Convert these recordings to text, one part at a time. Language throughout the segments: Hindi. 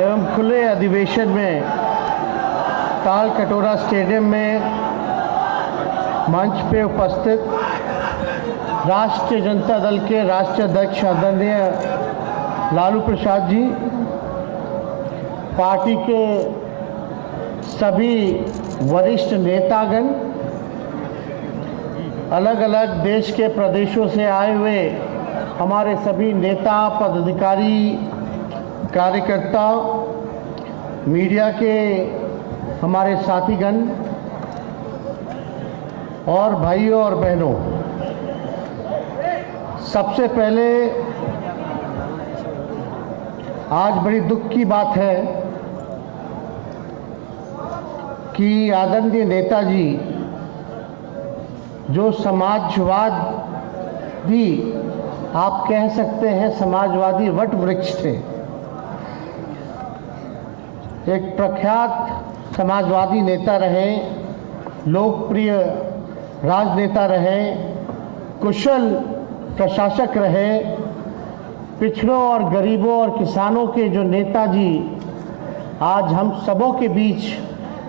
एवं खुले अधिवेशन में ताल कटोरा स्टेडियम में मंच पे उपस्थित राष्ट्रीय जनता दल के राष्ट्रीय अध्यक्ष आदरणीय लालू प्रसाद जी, पार्टी के सभी वरिष्ठ नेतागण, अलग अलग देश के प्रदेशों से आए हुए हमारे सभी नेता, पदाधिकारी, कार्यकर्ता, मीडिया के हमारे साथीगण और भाइयों और बहनों, सबसे पहले आज बड़ी दुख की बात है कि आदरणीय नेताजी जो समाजवादी, आप कह सकते हैं समाजवादी वट वृक्ष थे, एक प्रख्यात समाजवादी नेता रहे, लोकप्रिय राजनेता रहे, कुशल प्रशासक रहे, पिछड़ों और गरीबों और किसानों के जो नेताजी आज हम सबों के बीच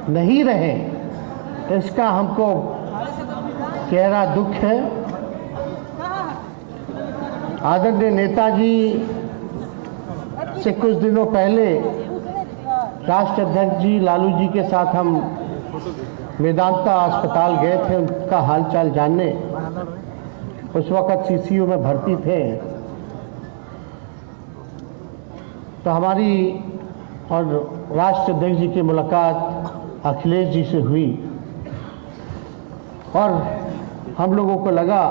नहीं रहे, इसका हमको गहरा दुख है। आदरणीय नेताजी से कुछ दिनों पहले राष्ट्रीय अध्यक्ष जी लालू जी के साथ हम मेदांता अस्पताल गए थे उनका हालचाल जानने। उस वक़्त सीसीयू में भर्ती थे, तो हमारी और राष्ट्रीय अध्यक्ष जी की मुलाकात अखिलेश जी से हुई और हम लोगों को लगा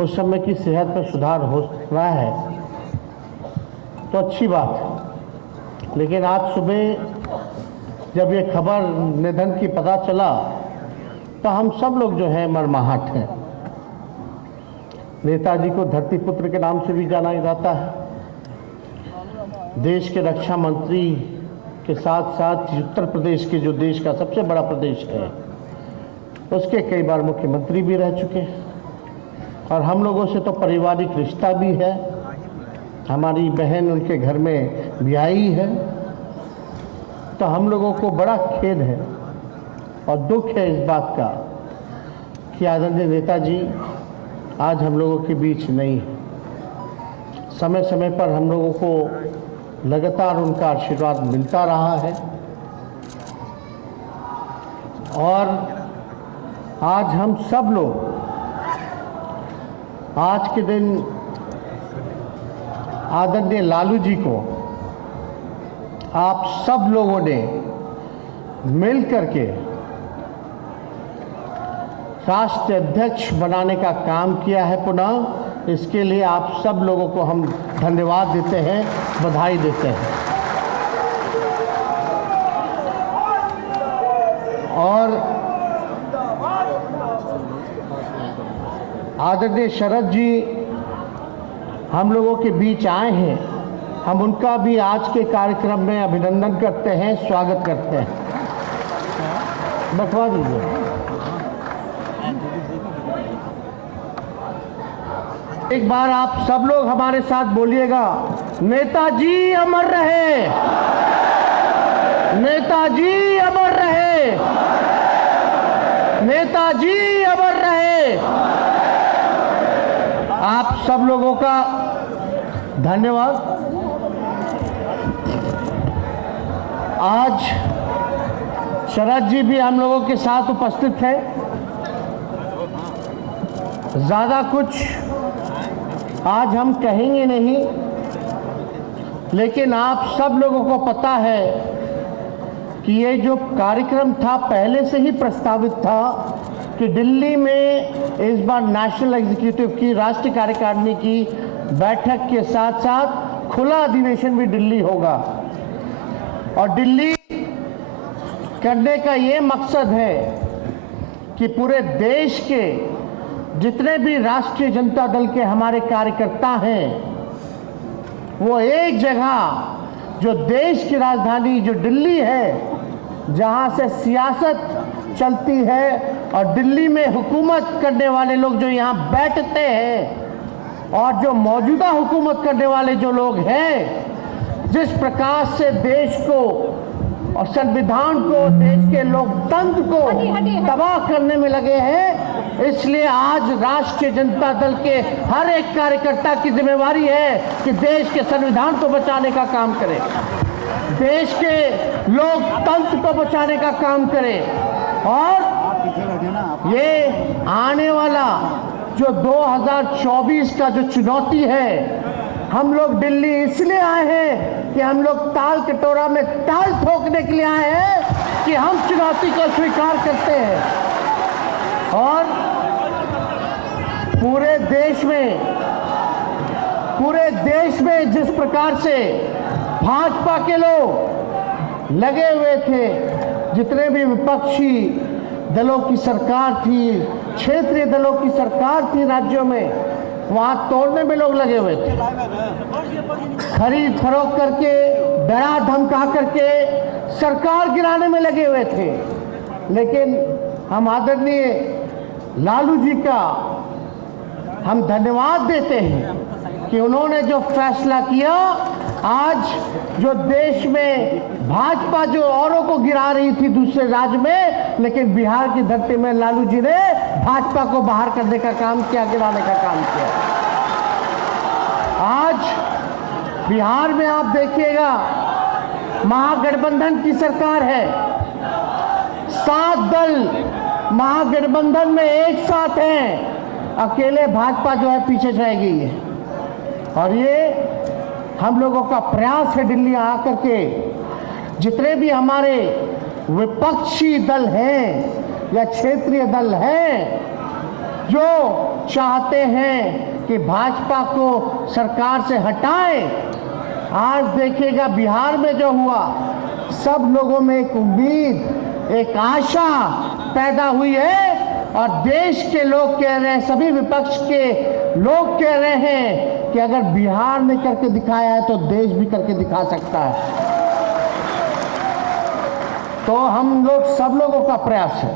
उस समय की सेहत में सुधार हो रहा है, तो अच्छी बात है। लेकिन आज सुबह जब ये खबर निधन की पता चला तो हम सब लोग जो हैं मर्माहत हैं। नेताजी को धरती पुत्र के नाम से भी जाना जाता है। देश के रक्षा मंत्री के साथ साथ उत्तर प्रदेश के जो देश का सबसे बड़ा प्रदेश है उसके कई बार मुख्यमंत्री भी रह चुके हैं और हम लोगों से तो पारिवारिक रिश्ता भी है। हमारी बहन उनके घर में ब्याही है, तो हम लोगों को बड़ा खेद है और दुख है इस बात का कि आदरणीय नेताजी आज हम लोगों के बीच नहीं है। समय समय पर हम लोगों को लगातार उनका आशीर्वाद मिलता रहा है और आज हम सब लोग आज के दिन आदरणीय लालू जी को आप सब लोगों ने मिल करके राष्ट्रीय अध्यक्ष बनाने का काम किया है पुनः। इसके लिए आप सब लोगों को हम धन्यवाद देते हैं, बधाई देते हैं। और आदरणीय शरद जी हम लोगों के बीच आए हैं, हम उनका भी आज के कार्यक्रम में अभिनंदन करते हैं, स्वागत करते हैं। बतवा दीजिए। एक बार आप सब लोग हमारे साथ बोलिएगा, नेताजी अमर रहे, नेताजी अमर रहे, नेताजी अमर रहे। आप सब लोगों का धन्यवाद। आज शरद जी भी हम लोगों के साथ उपस्थित है। ज़्यादा कुछ आज हम कहेंगे नहीं, लेकिन आप सब लोगों को पता है कि ये जो कार्यक्रम था पहले से ही प्रस्तावित था कि दिल्ली में इस बार नेशनल एग्जीक्यूटिव की राष्ट्रीय कार्यकारिणी की बैठक के साथ साथ खुला अधिवेशन भी दिल्ली होगा और दिल्ली करने का ये मकसद है कि पूरे देश के जितने भी राष्ट्रीय जनता दल के हमारे कार्यकर्ता हैं वो एक जगह जो देश की राजधानी जो दिल्ली है, जहां से सियासत चलती है और दिल्ली में हुकूमत करने वाले लोग जो यहाँ बैठते हैं और जो मौजूदा हुकूमत करने वाले जो लोग हैं जिस प्रकार से देश को और संविधान को, देश के लोकतंत्र को तबाह करने में लगे हैं, इसलिए आज राष्ट्रीय जनता दल के हर एक कार्यकर्ता की जिम्मेवारी है कि देश के संविधान को बचाने का काम करे, देश के लोकतंत्र को बचाने का काम करे। और ये आने वाला जो 2024 का जो चुनौती है, हम लोग दिल्ली इसलिए आए हैं कि हम लोग ताल कटोरा में ताल ठोकने के लिए आए हैं कि हम चुनौती को स्वीकार करते हैं। और पूरे देश में जिस प्रकार से भाजपा के लोग लगे हुए थे, जितने भी विपक्षी दलों की सरकार थी, क्षेत्रीय दलों की सरकार थी राज्यों में, वहां तोड़ने में लोग लगे हुए थे, खरीद फरोख्त करके, डरा धमका करके सरकार गिराने में लगे हुए थे। लेकिन हम आदरणीय लालू जी का हम धन्यवाद देते हैं कि उन्होंने जो फैसला किया, आज जो देश में भाजपा जो औरों को गिरा रही थी दूसरे राज्य में, लेकिन बिहार की धरती में लालू जी ने भाजपा को बाहर करने का काम किया, गिराने का काम किया। आज बिहार में आप देखिएगा, महागठबंधन की सरकार है, 7 दल महागठबंधन में एक साथ हैं, अकेले भाजपा जो है पीछे रह गई है। और ये हम लोगों का प्रयास है दिल्ली आकर के जितने भी हमारे विपक्षी दल हैं या क्षेत्रीय दल हैं जो चाहते हैं कि भाजपा को सरकार से हटाएं, आज देखिएगा बिहार में जो हुआ, सब लोगों में एक उम्मीद, एक आशा पैदा हुई है। और देश के लोग कह रहे हैं, सभी विपक्ष के लोग कह रहे हैं कि अगर बिहार ने करके दिखाया है तो देश भी करके दिखा सकता है। तो हम लोग सब लोगों का प्रयास है,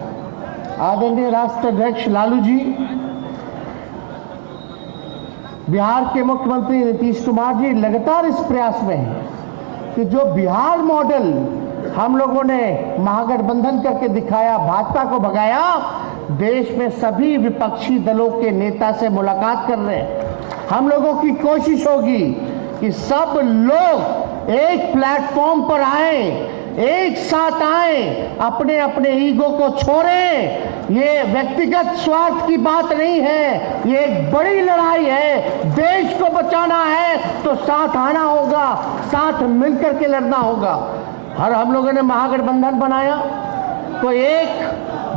आदरणीय राष्ट्राध्यक्ष लालू जी, बिहार के मुख्यमंत्री नीतीश कुमार जी लगातार इस प्रयास में हैं कि जो बिहार मॉडल हम लोगों ने महागठबंधन करके दिखाया, भाजपा को भगाया, देश में सभी विपक्षी दलों के नेता से मुलाकात कर रहे हैं। हम लोगों की कोशिश होगी कि सब लोग एक प्लेटफॉर्म पर आए, एक साथ आए, अपने अपने ईगो को छोड़ें। ये व्यक्तिगत स्वार्थ की बात नहीं है, ये एक बड़ी लड़ाई है। देश को बचाना है तो साथ आना होगा, साथ मिलकर के लड़ना होगा। हर हम लोगों ने महागठबंधन बनाया तो एक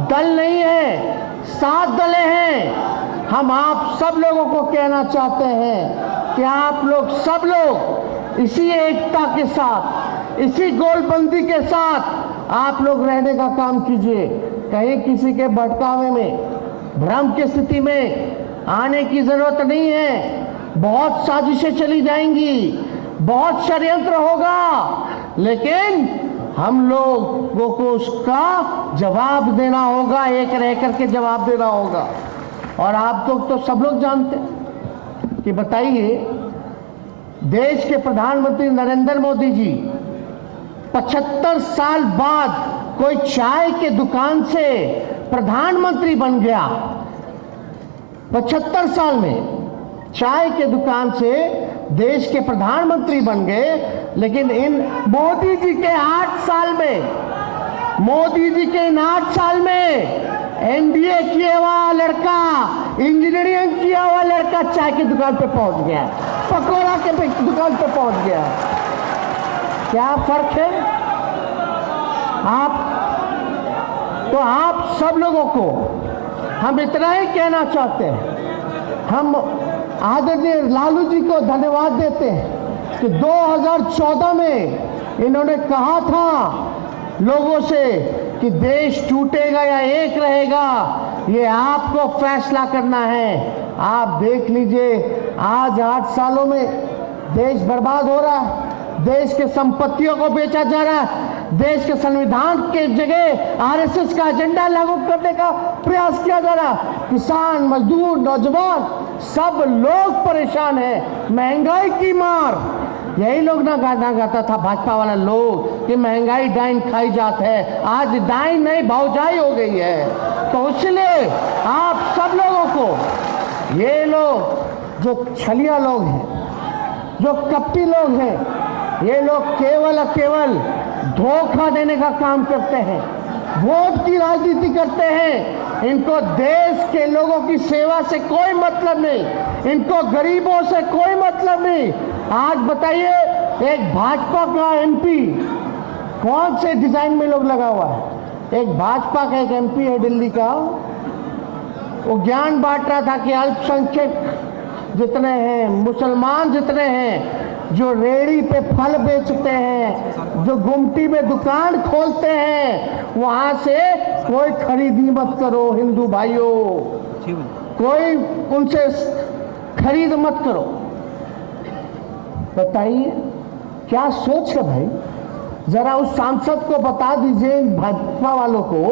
दल नहीं है, 7 दलें हैं। हम आप सब लोगों को कहना चाहते हैं कि आप लोग सब लोग इसी एकता के साथ, इसी गोलबंदी के साथ आप लोग रहने का काम कीजिए। कहीं किसी के भटकावे में, भ्रम की स्थिति में आने की जरूरत नहीं है। बहुत साजिशें चली जाएंगी, बहुत षड्यंत्र होगा, लेकिन हम लोगों को उसका जवाब देना होगा, एक रह करके जवाब देना होगा। और आप लोग तो सब लोग जानते हैं कि बताइए, देश के प्रधानमंत्री नरेंद्र मोदी जी 75 साल बाद कोई चाय के दुकान से प्रधानमंत्री बन गया। 75 साल में चाय के दुकान से देश के प्रधानमंत्री बन गए। लेकिन इन मोदी जी के 8 साल में, मोदी जी के इन 8 साल में एमबीए किया हुआ लड़का, इंजीनियरिंग किया हुआ लड़का चाय की दुकान पे पहुंच गया, पकौड़ा के दुकान पे पहुंच गया। क्या फर्क है? आप सब लोगों को हम इतना ही कहना चाहते हैं, हम आदरणीय लालू जी को धन्यवाद देते हैं कि 2014 में इन्होंने कहा था लोगों से कि देश टूटेगा या एक रहेगा, ये आपको फैसला करना है। आप देख लीजिए, आज 8 सालों में देश बर्बाद हो रहा है, देश के संपत्तियों को बेचा जा रहा है, देश के संविधान के जगह आरएसएस का एजेंडा लागू करने का प्रयास किया जा रहा है। किसान, मजदूर, नौजवान सब लोग परेशान हैं। महंगाई की मार, यही लोग ना गाना गाता था भाजपा वाला लोग कि महंगाई डाइन खाई जात है। आज डाइन नहीं भौजाई हो गई है। तो इसलिए आप सब लोगों को, ये लोग जो छलिया लोग हैं, जो कपटी लोग हैं, ये लोग केवल धोखा देने का काम करते हैं, वोट की राजनीति करते हैं। इनको देश के लोगों की सेवा से कोई मतलब नहीं, इनको गरीबों से कोई मतलब नहीं। आज बताइए, एक भाजपा का एमपी कौन से डिजाइन में लोग लगा हुआ है? एक भाजपा का एक एमपी है दिल्ली का, वो ज्ञान बांट रहा था कि अल्पसंख्यक जितने हैं, मुसलमान जितने हैं, जो रेहड़ी पे फल बेचते हैं, जो गुमटी में दुकान खोलते हैं, वहां से कोई खरीदी मत करो हिंदू भाइयों, कोई उनसे खरीद मत करो। बताइए क्या सोच है भाई? जरा उस सांसद को बता दीजिए, भाजपा वालों को,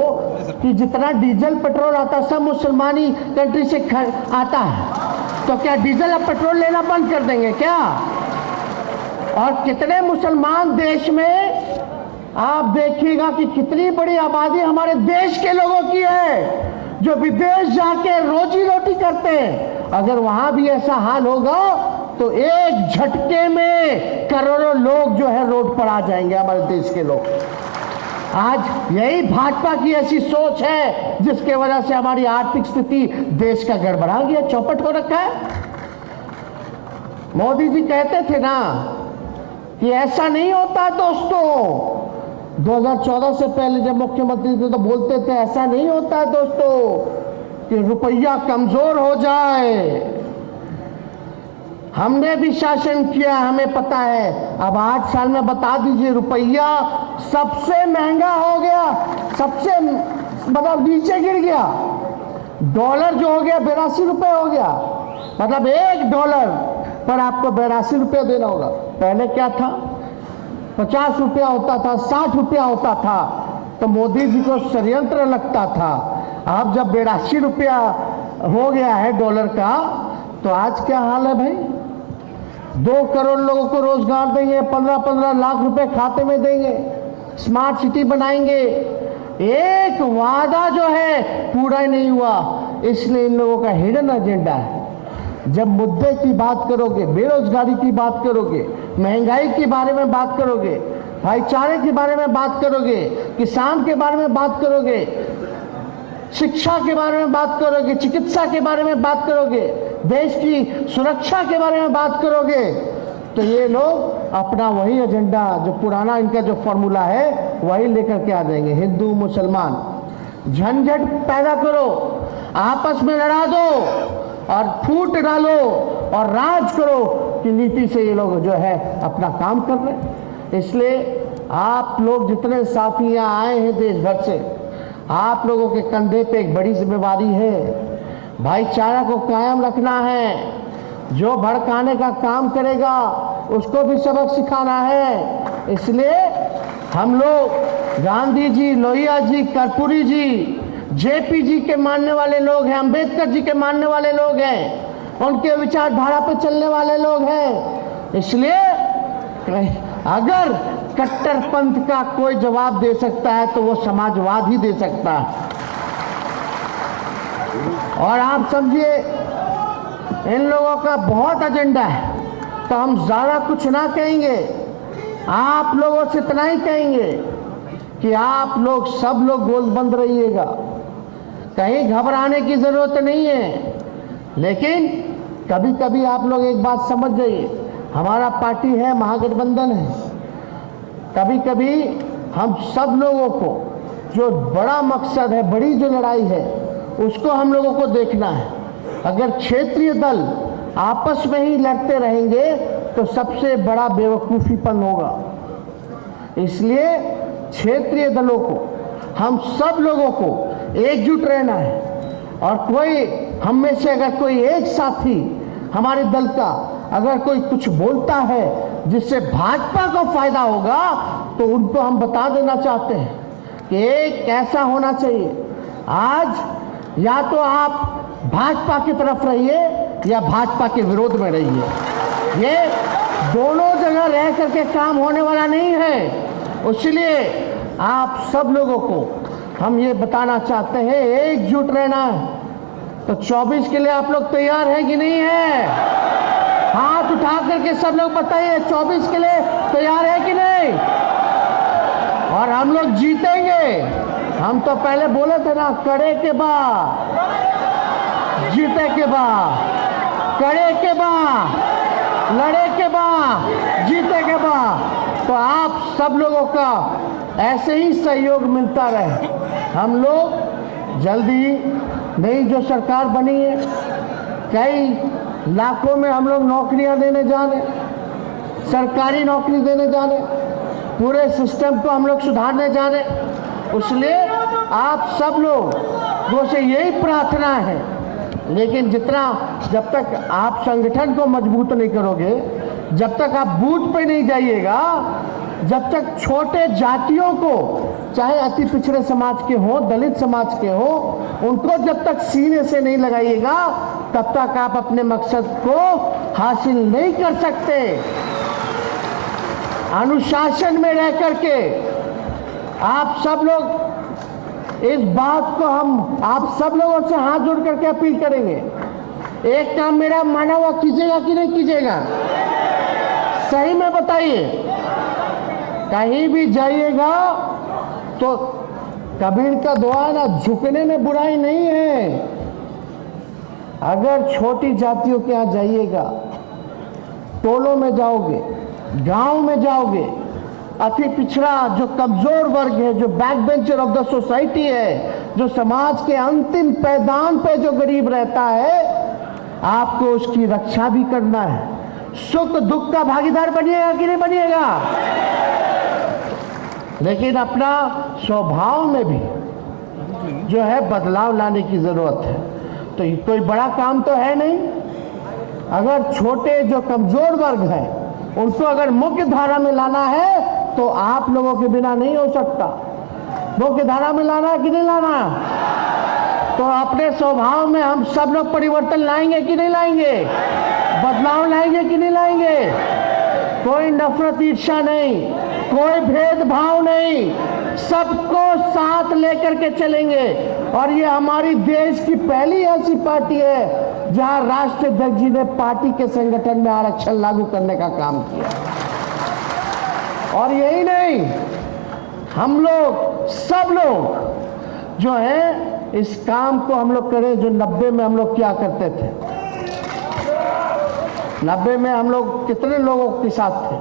कि जितना डीजल पेट्रोल आता सब मुसलमानी कंट्री से आता है, तो क्या डीजल अब पेट्रोल लेना बंद कर देंगे क्या? और कितने मुसलमान देश में, आप देखिएगा कि कितनी बड़ी आबादी हमारे देश के लोगों की है जो विदेश जाके रोजी रोटी करते हैं। अगर वहां भी ऐसा हाल होगा तो एक झटके में करोड़ों लोग जो है रोड पर आ जाएंगे, हमारे देश के लोग। आज यही भाजपा की ऐसी सोच है जिसके वजह से हमारी आर्थिक स्थिति देश का गड़बड़ा गया, चौपट हो रखा है। मोदी जी कहते थे ना कि ऐसा नहीं होता दोस्तों। 2014 से पहले जब मुख्यमंत्री थे तो बोलते थे ऐसा नहीं होता है दोस्तों कि रुपया कमजोर हो जाए। हमने भी शासन किया, हमें पता है। अब 8 साल में बता दीजिए, रुपया सबसे महंगा हो गया, सबसे मतलब नीचे गिर गया। डॉलर जो हो गया 82 रुपए हो गया, मतलब $1 पर आपको 82 रुपये देना होगा। पहले क्या था, 50 रुपया होता था, 60 रुपया होता था, तो मोदी जी को षड्यंत्र लगता था। अब जब 82 रुपया हो गया है डॉलर का, तो आज क्या हाल है भाई? 2 करोड़ लोगों को रोजगार देंगे, 15-15 लाख रुपए खाते में देंगे, स्मार्ट सिटी बनाएंगे। एक वादा जो है पूरा ही नहीं हुआ, इसलिए इन लोगों का हिडन एजेंडा है। जब मुद्दे की बात करोगे, बेरोजगारी की बात करोगे, महंगाई के बारे में बात करोगे, भाईचारे के बारे में बात करोगे, किसान के बारे में बात करोगे, शिक्षा के बारे में बात करोगे, चिकित्सा के बारे में बात करोगे, देश की सुरक्षा के बारे में बात करोगे, तो ये लोग अपना वही एजेंडा, जो पुराना इनका जो फॉर्मूला है, वही लेकर के आ जाएंगे। हिंदू मुसलमान झंझट पैदा करो, आपस में लड़ा दो और फूट डालो और राज करो की नीति से ये लोग जो है अपना काम कर रहे हैं। इसलिए आप लोग जितने साथी यहाँ आए हैं देश भर से, आप लोगों के कंधे पे एक बड़ी जिम्मेवारी है। भाईचारा को कायम रखना है। जो भड़काने का काम करेगा उसको भी सबक सिखाना है। इसलिए हम लोग गांधी जी, लोहिया जी, कर्पूरी जी, जेपी जी के मानने वाले लोग हैं, अंबेडकर जी के मानने वाले लोग हैं, उनके विचारधारा पर चलने वाले लोग हैं। इसलिए अगर कट्टरपंथ का कोई जवाब दे सकता है तो वो समाजवाद ही दे सकता है। और आप समझिए, इन लोगों का बहुत एजेंडा है, तो हम ज्यादा कुछ ना कहेंगे, आप लोगों से इतना ही कहेंगे कि आप लोग सब लोग गोलबंद रहिएगा, कहीं घबराने की जरूरत नहीं है। लेकिन कभी कभी आप लोग एक बात समझ जाइए, हमारा पार्टी है, महागठबंधन है, कभी कभी हम सब लोगों को जो बड़ा मकसद है, बड़ी जो लड़ाई है, उसको हम लोगों को देखना है। अगर क्षेत्रीय दल आपस में ही लड़ते रहेंगे तो सबसे बड़ा बेवकूफीपन होगा। इसलिए क्षेत्रीय दलों को, हम सब लोगों को एकजुट रहना है। और कोई हम में से अगर कोई एक साथी हमारे दल का अगर कोई कुछ बोलता है जिससे भाजपा को फायदा होगा, तो उनको हम बता देना चाहते हैं कि एक ऐसा होना चाहिए, आज या तो आप भाजपा की तरफ रहिए या भाजपा के विरोध में रहिए। ये दोनों जगह रह कह करके काम होने वाला नहीं है। इसलिए आप सब लोगों को हम ये बताना चाहते हैं, एकजुट रहना है। तो 24 के लिए आप लोग तैयार हैं कि नहीं है? हाथ उठा करके सब लोग बताइए, 24 के लिए तैयार है कि नहीं? और हम लोग जीतेंगे। हम तो पहले बोले थे ना, कड़े के बाद जीते के बाद, कड़े के बाद लड़े के बाद जीते के बाद। तो आप सब लोगों का ऐसे ही सहयोग मिलता रहे। हम लोग जल्दी नई जो सरकार बनी है, कई लाखों में हम लोग नौकरियां देने जा रहे, सरकारी नौकरी देने जा रहे, पूरे सिस्टम को हम लोग सुधारने जा रहे। इसलिए आप सब लोगों से यही प्रार्थना है। लेकिन जब तक आप संगठन को मजबूत नहीं करोगे, जब तक आप बूथ पे नहीं जाइएगा, जब तक छोटे जातियों को, चाहे अति पिछड़े समाज के हो, दलित समाज के हो, उनको जब तक सीने से नहीं लगाइएगा, तब तक आप अपने मकसद को हासिल नहीं कर सकते। अनुशासन में रह करके आप सब लोग इस बात को हम आप सब लोगों से हाथ जोड़ करके अपील करेंगे। एक काम मेरा माना हुआ कीजिएगा कि नहीं कीजिएगा? सही में बताइए। कहीं भी जाइएगा तो कबीर का दुआ ना, झुकने में बुराई नहीं है। अगर छोटी जातियों के यहाँ जाइएगा, टोलों में जाओगे, गांव में जाओगे, अति पिछड़ा जो कमजोर वर्ग है, जो back bencher of the society है, जो समाज के अंतिम पैदान पे जो गरीब रहता है, आपको उसकी रक्षा भी करना है। सुख दुख का भागीदार बनिएगा कि नहीं बनिएगा? लेकिन अपना स्वभाव में भी जो है बदलाव लाने की जरूरत है। तो ये कोई बड़ा काम तो है नहीं। अगर छोटे जो कमजोर वर्ग हैं, उनको अगर मुख्य धारा में लाना है, तो आप लोगों के बिना नहीं हो सकता। मुख्य धारा में लाना है कि नहीं लाना? तो अपने स्वभाव में हम सब लोग परिवर्तन लाएंगे कि नहीं लाएंगे? बदलाव लाएंगे कि नहीं लाएंगे? कोई नफरत ईर्ष्या नहीं, कोई भेदभाव नहीं, सबको साथ लेकर के चलेंगे। और ये हमारी देश की पहली ऐसी पार्टी है जहां राष्ट्राध्यक्ष जी ने पार्टी के संगठन में आरक्षण लागू करने का काम किया। और यही नहीं, हम लोग सब लोग जो है इस काम को हम लोग करें जो 90 में हम लोग क्या करते थे। 90 में हम लोग कितने लोगों के साथ थे?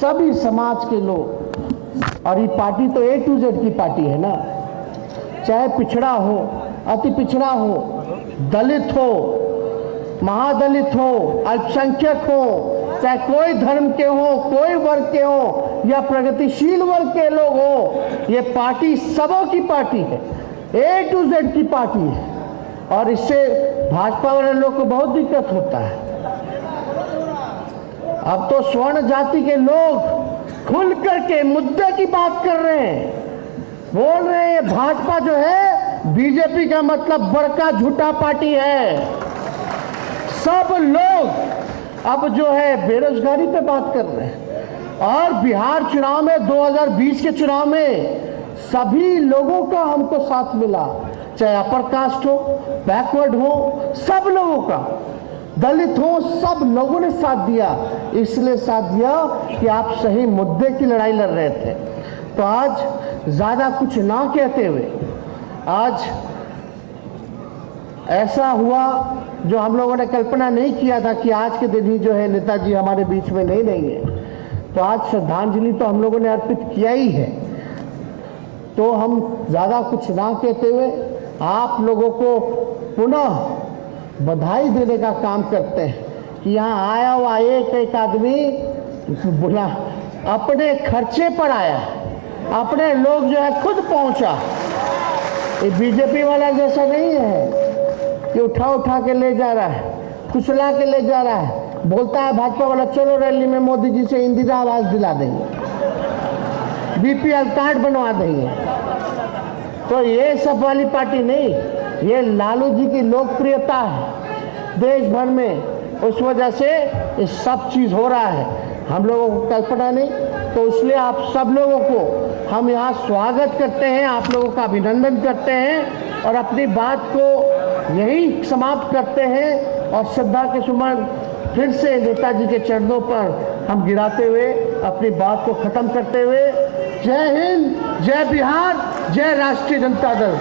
सभी समाज के लोग। और ये पार्टी तो A to Z की पार्टी है ना। चाहे पिछड़ा हो, अति पिछड़ा हो, दलित हो, महादलित हो, अल्पसंख्यक हो, चाहे कोई धर्म के हो, कोई वर्ग के हो, या प्रगतिशील वर्ग के लोग हो, ये पार्टी सबों की पार्टी है, A to Z की पार्टी है। और इससे भाजपा वाले लोग को बहुत दिक्कत होता है। अब तो स्वर्ण जाति के लोग खुल करके मुद्दे की बात कर रहे हैं, बोल रहे हैं भाजपा जो है बीजेपी का मतलब बड़का झूठा पार्टी है। सब लोग अब जो है बेरोजगारी पे बात कर रहे हैं। और बिहार चुनाव में 2020 के चुनाव में सभी लोगों का हमको साथ मिला, चाहे अपर कास्ट हो, बैकवर्ड हो, सब लोगों का, दलित हो, सब लोगों ने साथ दिया। इसलिए साथ दिया कि आप सही मुद्दे की लड़ाई लड़ रहे थे। तो आज ज्यादा कुछ ना कहते हुए, आज ऐसा हुआ जो हम लोगों ने कल्पना नहीं किया था कि आज के दिन ही जो है नेताजी हमारे बीच में नहीं रहेंगे। तो आज श्रद्धांजलि तो हम लोगों ने अर्पित किया ही है। तो हम ज्यादा कुछ ना कहते हुए आप लोगों को पुनः बधाई देने का काम करते हैं कि यहाँ आया हुआ एक आदमी बुला अपने खर्चे पर आया, अपने लोग जो है खुद पहुंचा। ये बीजेपी वाला जैसा नहीं है कि उठा के ले जा रहा है, कुचला के ले जा रहा है। बोलता है भाजपा वाला चलो रैली में मोदी जी से इंदिरा आवास दिला देंगे, बीपीएल कार्ड बनवा देंगे। तो ये सब वाली पार्टी नहीं, ये लालू जी की लोकप्रियता है देश भर में, उस वजह से ये सब चीज हो रहा है। हम लोगों को कल्पना नहीं। तो इसलिए आप सब लोगों को हम यहाँ स्वागत करते हैं, आप लोगों का अभिनंदन करते हैं और अपनी बात को यही समाप्त करते हैं और श्रद्धा के सुमन फिर से नेताजी के चरणों पर हम गिराते हुए अपनी बात को खत्म करते हुए, जय हिंद, जय बिहार, जय राष्ट्रीय जनता दल।